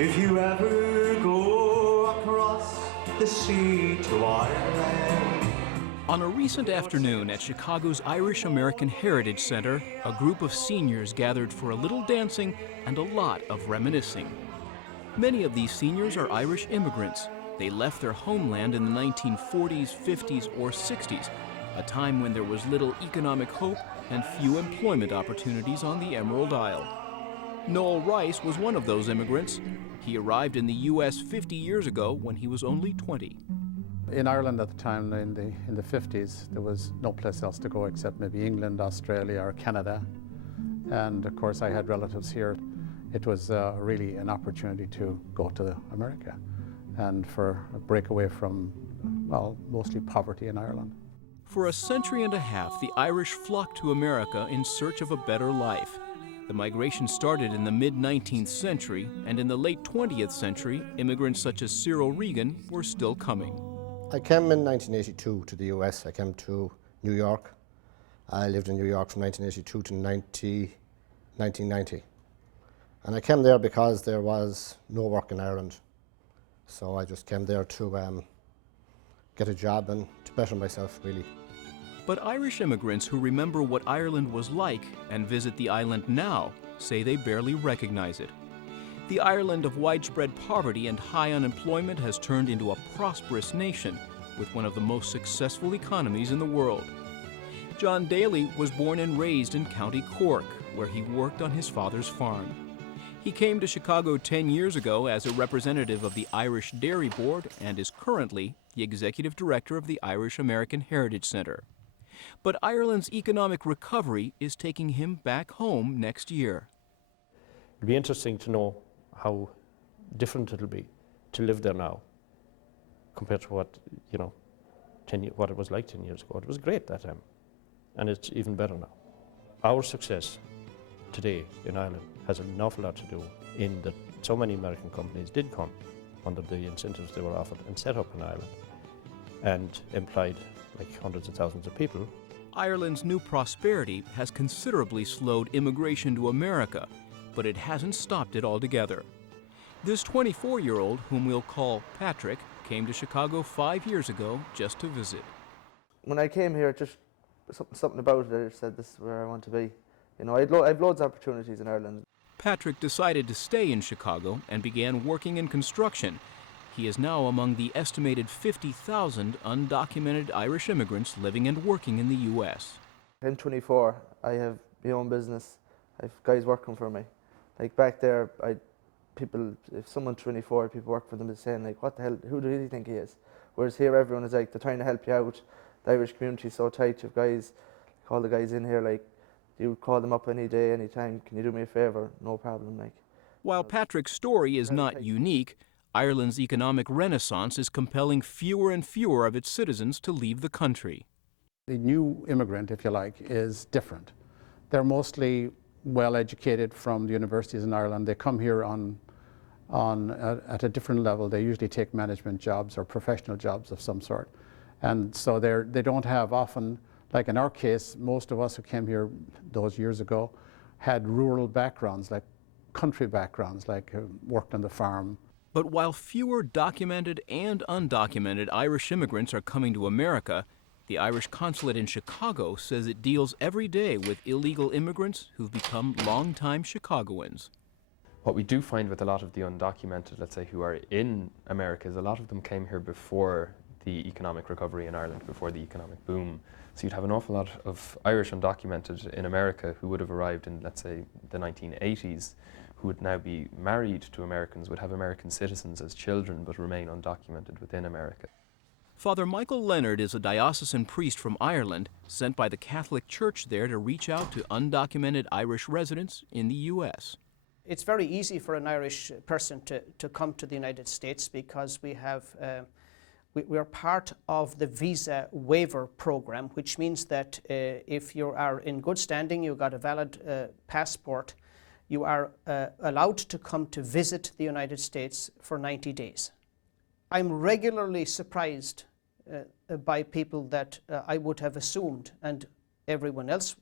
If you ever go across the sea to Ireland. On a recent afternoon at Chicago's Irish American Heritage Center, a group of seniors gathered for a little dancing and a lot of reminiscing. Many of these seniors are Irish immigrants. They left their homeland in the 1940s, 50s, or 60s, a time when there was little economic hope and few employment opportunities on the Emerald Isle. Noel Rice was one of those immigrants. He arrived in the U.S. 50 years ago when he was only 20. In Ireland at the time, in the 50s, there was no place else to go except maybe England, Australia, or Canada. And of course, I had relatives here. It was really an opportunity to go to America and for a breakaway from, well, mostly poverty in Ireland. For a century and a half, the Irish flocked to America in search of a better life. The migration started in the mid-19th century, and in the late 20th century, immigrants such as Cyril Regan were still coming. I came in 1982 to the US. I came to New York. I lived in New York from 1982 to 1990. And I came there because there was no work in Ireland. So I just came there to get a job and to better myself, really. But Irish immigrants who remember what Ireland was like and visit the island now say they barely recognize it. The Ireland of widespread poverty and high unemployment has turned into a prosperous nation with one of the most successful economies in the world. John Daly was born and raised in County Cork, where he worked on his father's farm. He came to Chicago 10 years ago as a representative of the Irish Dairy Board and is currently the executive director of the Irish American Heritage Center. But Ireland's economic recovery is taking him back home next year. It'll be interesting to know how different it'll be to live there now compared to what, what it was like 10 years ago. It was great that time, and it's even better now. Our success today in Ireland has an awful lot to do in that so many American companies did come under the incentives they were offered and set up in Ireland and employed like hundreds of thousands of people. Ireland's new prosperity has considerably slowed immigration to America, but it hasn't stopped it altogether. This 24-year-old, whom we'll call Patrick, came to Chicago 5 years ago just to visit. When I came here, just something about it, I just said, this is where I want to be. I had loads of opportunities in Ireland. Patrick decided to stay in Chicago and began working in construction. He is now among the estimated 50,000 undocumented Irish immigrants living and working in the U.S. I'm 24. I have my own business. I have guys working for me. Like back there, if someone's 24, people work for them, is saying like, what the hell, who do you think he is? Whereas here, everyone is like, they're trying to help you out. The Irish community is so tight. You have guys, call the guys in here, like, you call them up any day, any time. Can you do me a favor? No problem, like. While Patrick's story is not unique, Ireland's economic renaissance is compelling fewer and fewer of its citizens to leave the country. The new immigrant, if you like, is different. They're mostly well-educated from the universities in Ireland. They come here at a different level. They usually take management jobs or professional jobs of some sort. And so they don't have often, like in our case, most of us who came here those years ago had rural backgrounds, like country backgrounds, like worked on the farm. But while fewer documented and undocumented Irish immigrants are coming to America, the Irish consulate in Chicago says it deals every day with illegal immigrants who've become longtime Chicagoans. What we do find with a lot of the undocumented, let's say, who are in America, is a lot of them came here before the economic recovery in Ireland, before the economic boom. So you'd have an awful lot of Irish undocumented in America who would have arrived in, let's say, the 1980s, who would now be married to Americans, would have American citizens as children, but remain undocumented within America. Father Michael Leonard is a diocesan priest from Ireland, sent by the Catholic Church there to reach out to undocumented Irish residents in the U.S. It's very easy for an Irish person to come to the United States because we are part of the visa waiver program, which means that if you are in good standing, you've got a valid passport, you are allowed to come to visit the United States for 90 days. I'm regularly surprised by people that I would have assumed, and everyone else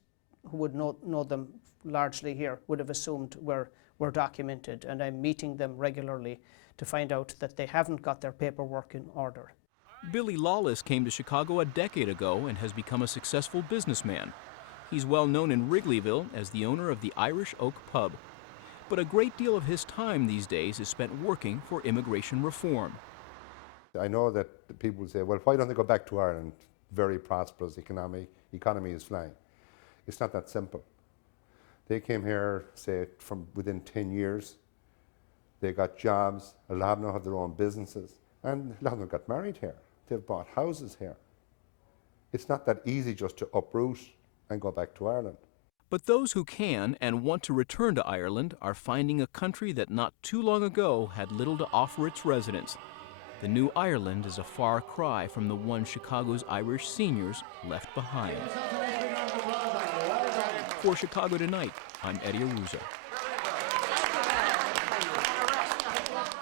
who would know them largely here would have assumed were were documented, and I'm meeting them regularly to find out that they haven't got their paperwork in order. Billy Lawless came to Chicago a decade ago and has become a successful businessman. He's well known in Wrigleyville as the owner of the Irish Oak Pub. But a great deal of his time these days is spent working for immigration reform. I know that the people say, well, why don't they go back to Ireland? Very prosperous economy is flying. It's not that simple. They came here, say, from within 10 years. They got jobs, a lot of them have their own businesses, and a lot of them got married here. They've bought houses here. It's not that easy just to uproot and go back to Ireland. But those who can and want to return to Ireland are finding a country that not too long ago had little to offer its residents. The new Ireland is a far cry from the one Chicago's Irish seniors left behind. For Chicago Tonight, I'm Eddie Arruza.